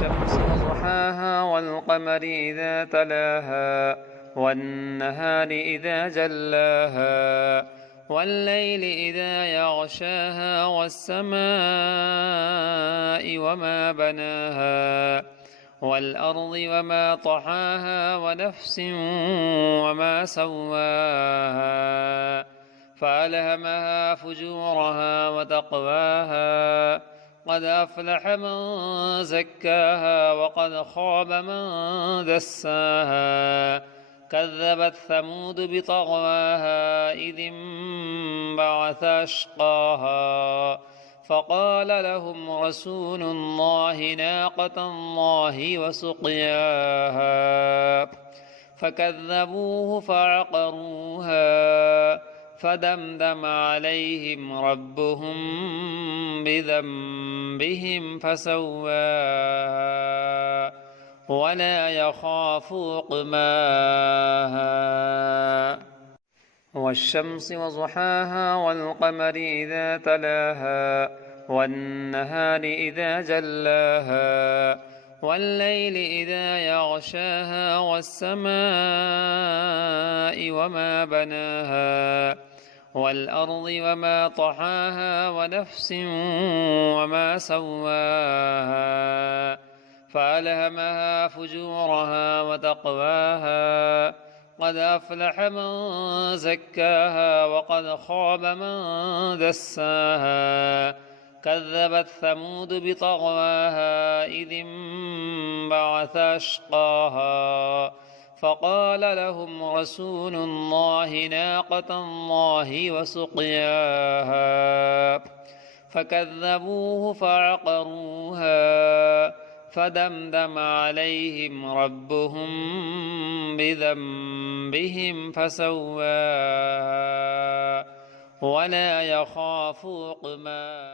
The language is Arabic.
والشمس وضحاها والقمر إذا تلاها والنهار إذا جلاها والليل إذا يغشاها والسماء وما بناها والأرض وما طحاها ونفس وما سواها فألهمها فجورها وتقواها قد أفلح من زكاها وقد خاب من دساها كذبت ثمود بطغواها إذ انبعث أشقاها فقال لهم رسول الله ناقة الله وسقياها فكذبوه فعقروها فدمدم عليهم ربهم بذنبهم فسواها ولا يخاف عقباها والشمس وضحاها والقمر إذا تلاها والنهار إذا جلاها والليل إذا يغشاها والسماء وما بناها والأرض وما طحاها ونفس وما سواها فألهمها فجورها وتقواها قد أفلح من زكاها وقد خاب من دساها كذبت ثمود بطغواها إذ انبعث أشقاها فقال لهم رسول الله ناقة الله وسقياها فكذبوه فعقروها فدمدم عليهم ربهم بذنبهم فسواها ولا يخاف عقباها.